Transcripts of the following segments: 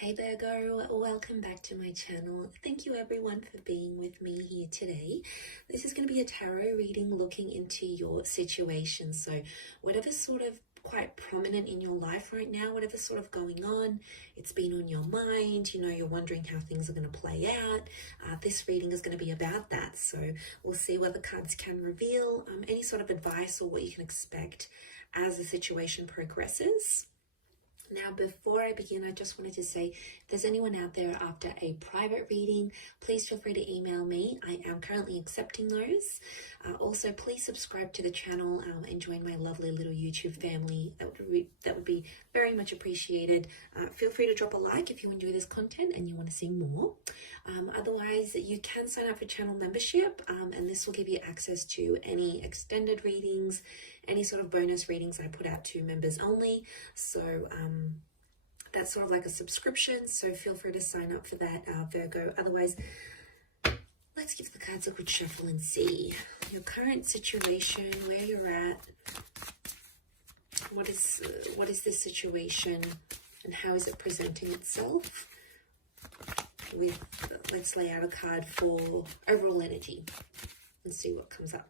Hey Virgo, welcome back to my channel. Thank you everyone for being with me here today. This is going to be a tarot reading looking into your situation. So whatever's sort of quite prominent in your life right now, whatever's sort of going on, it's been on your mind, you're wondering how things are going to play out. This reading is going to be about that. So we'll see what the cards can reveal, any sort of advice or what you can expect as the situation progresses. Now, before I begin, I just wanted to say, if there's anyone out there after a private reading, please feel free to email me. I am currently accepting those. Also, please subscribe to the channel and join my lovely little YouTube family. That would be very much appreciated. Feel free to drop a like if you enjoy this content and you want to see more. Otherwise, you can sign up for channel membership, and this will give you access to any extended readings, any sort of bonus readings I put out to members only. So that's sort of like a subscription, so feel free to sign up for that, Virgo. Otherwise, let's give the cards a good shuffle and see your current situation, where you're at. What is this situation and how is it presenting itself? Let's lay out a card for overall energy and see what comes up.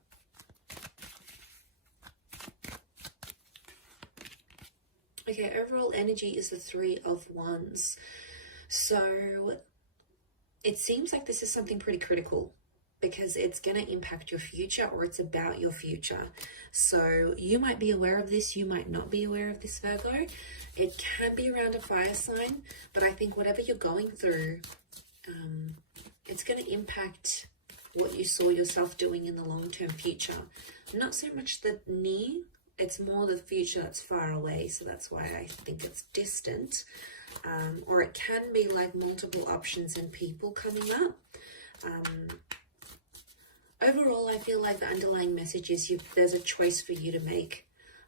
Okay, overall energy is the Three of Wands. So it seems like this is something pretty critical because it's going to impact your future, or it's about your future. So you might be aware of this, you might not be aware of this, Virgo. It can be around a fire sign, but I think whatever you're going through, it's going to impact what you saw yourself doing in the long-term future. Not so much the near, it's more the future that's far away, so that's why I think it's distant. Or it can be like multiple options and people coming up. Overall, I feel like the underlying message is there's a choice for you to make.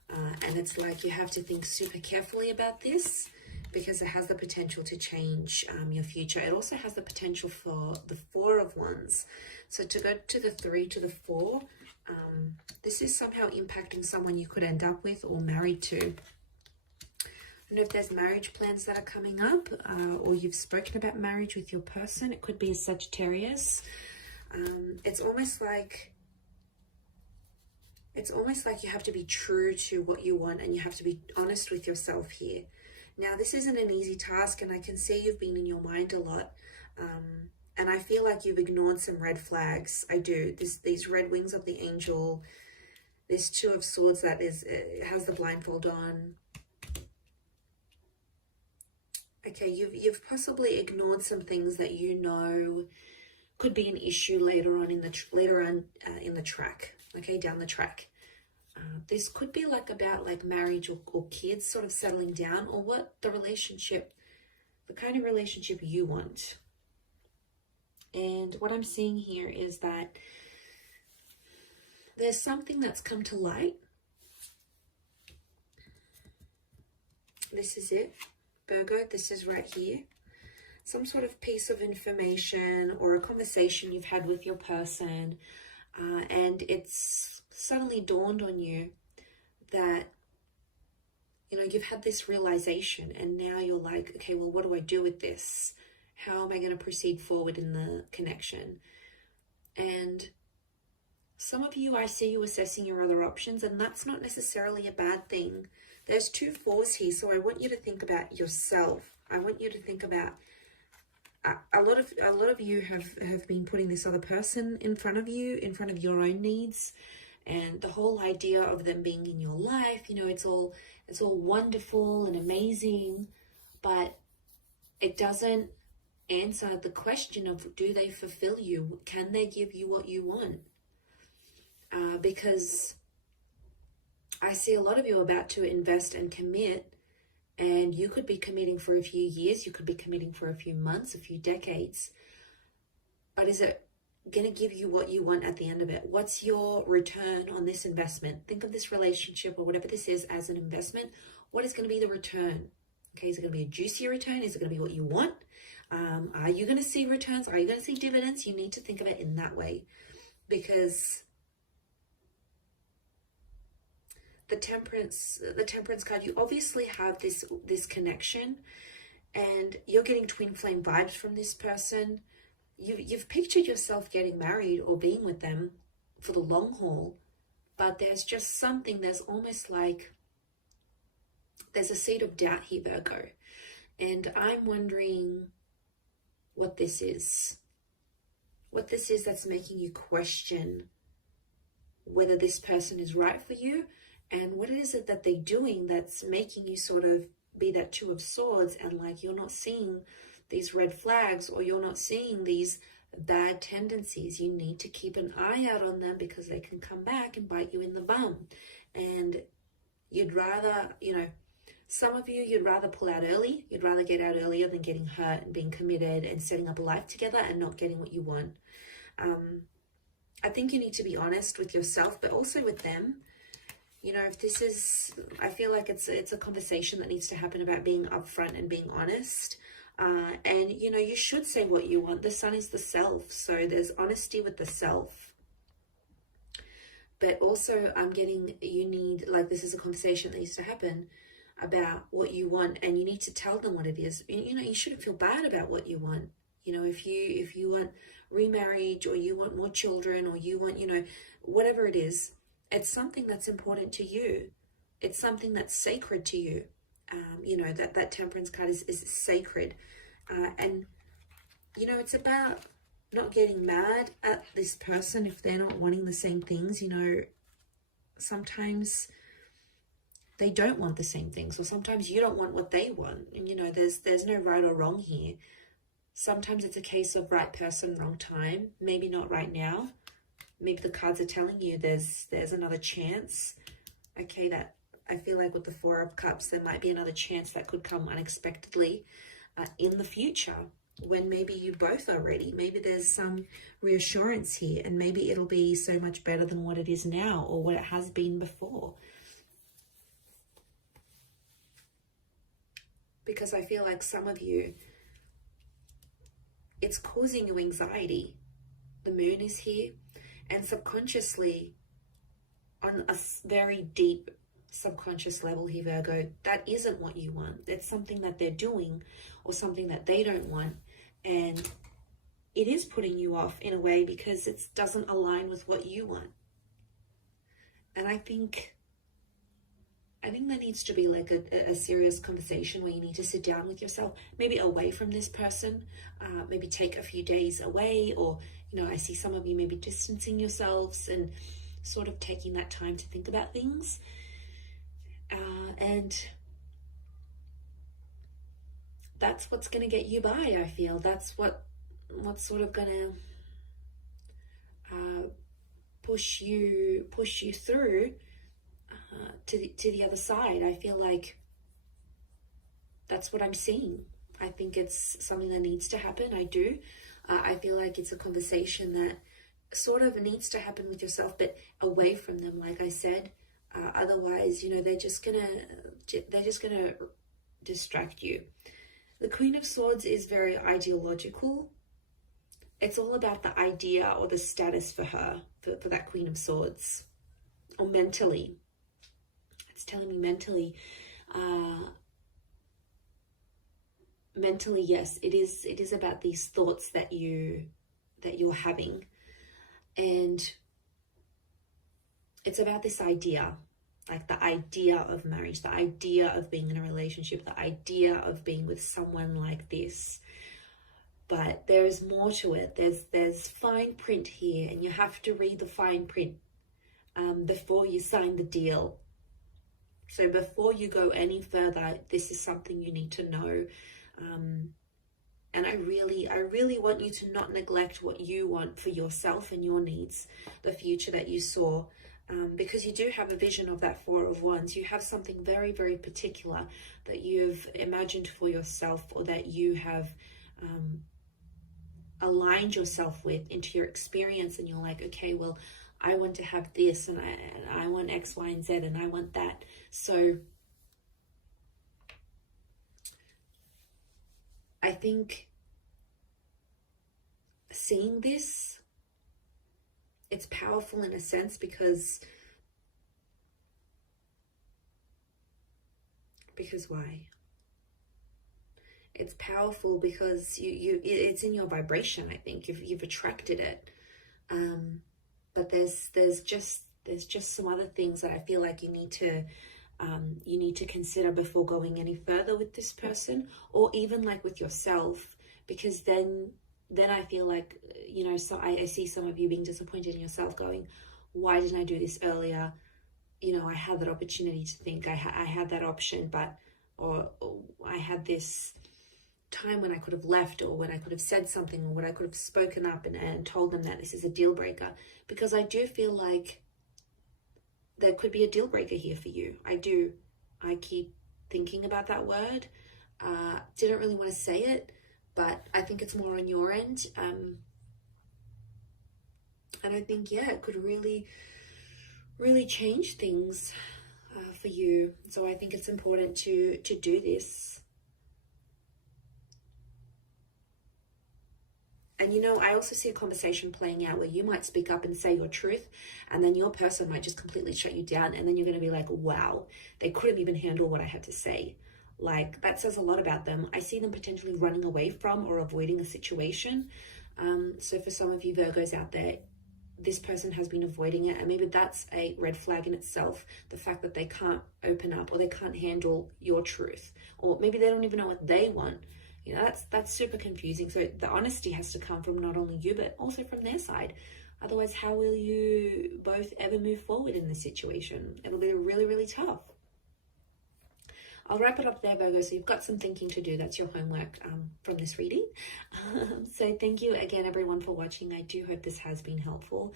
And it's like you have to think super carefully about this because it has the potential to change your future. It also has the potential for the Four of Wands. So to go to the Three to the Four, this is somehow impacting someone you could end up with or married to. I don't know if there's marriage plans that are coming up, or you've spoken about marriage with your person. It could be a Sagittarius. It's almost like you have to be true to what you want, and you have to be honest with yourself here. Now, this isn't an easy task, and I can see you've been in your mind a lot. And I feel like you've ignored some red flags. I do. These red wings of the angel, this Two of Swords that has the blindfold on. Okay, you've possibly ignored some things that you know could be an issue later on in the track. Okay, down the track. This could be like about like marriage or kids sort of settling down, or what the kind of relationship you want. And what I'm seeing here is that there's something that's come to light. This is it, Virgo. This is right here. Some sort of piece of information or a conversation you've had with your person, and it's suddenly dawned on you that, you've had this realization, and now you're like, okay, well, what do I do with this? How am I going to proceed forward in the connection? And some of you, I see you assessing your other options, and that's not necessarily a bad thing. There's two fours here, so I want you to think about yourself. I want you to think about a lot of you have been putting this other person in front of you, in front of your own needs, and the whole idea of them being in your life. It's all wonderful and amazing, but it doesn't answer the question of, do they fulfill you? Can they give you what you want? Because I see a lot of you about to invest and commit, and you could be committing for a few years, you could be committing for a few months, a few decades, but is it going to give you what you want at the end of it? What's your return on this investment? Think of this relationship or whatever this is as an investment. What is going to be the return? Okay, is it going to be a juicy return? Is it going to be what you want? Are you going to see returns? Are you going to see dividends? You need to think of it in that way, because the temperance card, you obviously have this connection, and you're getting twin flame vibes from this person. You've pictured yourself getting married or being with them for the long haul, but there's just something, there's almost like there's a seed of doubt here, Virgo. And I'm wondering what this is. What this is that's making you question whether this person is right for you, and what is it that they're doing that's making you sort of be that Two of Swords, and like you're not seeing these red flags, or you're not seeing these bad tendencies. You need to keep an eye out on them because they can come back and bite you in the bum. And you'd rather, you know, some of you, you'd rather pull out early. You'd rather get out earlier than getting hurt and being committed and setting up a life together and not getting what you want. I think you need to be honest with yourself, but also with them. You know, if this is, I feel like it's a conversation that needs to happen about being upfront and being honest. And, you know, you should say what you want. The sun is the self. So there's honesty with the self. But also I'm getting, you need, like, this is a conversation that needs to happen about what you want, and you need to tell them what it is. You know, you shouldn't feel bad about what you want. You know, if you want remarriage, or you want more children, or you want, you know, whatever it is, it's something that's important to you. It's something that's sacred to you. You know, that Temperance card is sacred. And, you know, it's about not getting mad at this person if they're not wanting the same things. You know, sometimes they don't want the same things, or sometimes you don't want what they want. And, you know, there's no right or wrong here. Sometimes it's a case of right person, wrong time. Maybe not right now. Maybe the cards are telling you there's another chance. Okay, that I feel like with the Four of Cups, there might be another chance that could come unexpectedly in the future, when maybe you both are ready. Maybe there's some reassurance here, and maybe it'll be so much better than what it is now, or what it has been before. Because I feel like some of you, it's causing you anxiety. The moon is here, and subconsciously, on a very deep subconscious level here, Virgo, that isn't what you want. It's something that they're doing, or something that they don't want, and it is putting you off in a way because it doesn't align with what you want. And I think there needs to be like a serious conversation where you need to sit down with yourself, maybe away from this person, maybe take a few days away, or, you know, I see some of you maybe distancing yourselves and sort of taking that time to think about things. And that's what's going to get you by, I feel. That's what's sort of going to push you through to the other side. I feel like that's what I'm seeing. I think it's something that needs to happen. I do. I feel like it's a conversation that sort of needs to happen with yourself, but away from them, like I said. Otherwise, you know, they're just gonna distract you. The Queen of Swords is very ideological. It's all about the idea or the status for her, for that Queen of Swords, or mentally. It's telling me mentally. Mentally, yes, it is about these thoughts that you're having, and it's about this idea, like the idea of marriage, the idea of being in a relationship, the idea of being with someone like this. But there's more to it. There's fine print here, and you have to read the fine print before you sign the deal. So before you go any further, this is something you need to know. And I really want you to not neglect what you want for yourself and your needs, the future that you saw. Because you do have a vision of that Four of Wands. You have something very, very particular that you've imagined for yourself, or that you have aligned yourself with into your experience. And you're like, okay, well, I want to have this, and I want X, Y, and Z, and I want that. So I think seeing this, it's powerful in a sense, because why? It's powerful because it's in your vibration. I think you've attracted it. But there's just some other things that I feel like you need to consider before going any further with this person, or even like with yourself, because then I feel like, so I see some of you being disappointed in yourself, going, why didn't I do this earlier? I had that opportunity to think, I had that option, or I had this time when I could have left, or when I could have said something, or when I could have spoken up and told them that this is a deal breaker. Because I do feel like there could be a deal breaker here for you. I keep thinking about that word. Didn't really want to say it, but I think it's more on your end. And I think, it could really, really change things for you. So I think it's important to do this. And I also see a conversation playing out where you might speak up and say your truth, and then your person might just completely shut you down, and then you're going to be like, wow, they couldn't even handle what I had to say. Like, that says a lot about them. I see them potentially running away from or avoiding a situation. So for some of you Virgos out there, this person has been avoiding it, and maybe that's a red flag in itself, the fact that they can't open up, or they can't handle your truth, or maybe they don't even know what they want. That's super confusing. So the honesty has to come from not only you, but also from their side. Otherwise, how will you both ever move forward in this situation? It'll be really, really tough. I'll wrap it up there, Virgo. So you've got some thinking to do. That's your homework from this reading. So thank you again, everyone, for watching. I do hope this has been helpful.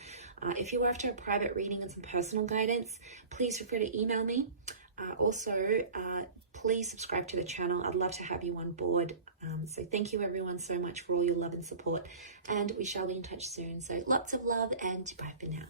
If you are after a private reading and some personal guidance, please feel free to email me. Also, please subscribe to the channel. I'd love to have you on board. So thank you, everyone, so much for all your love and support. And we shall be in touch soon. So lots of love, and bye for now.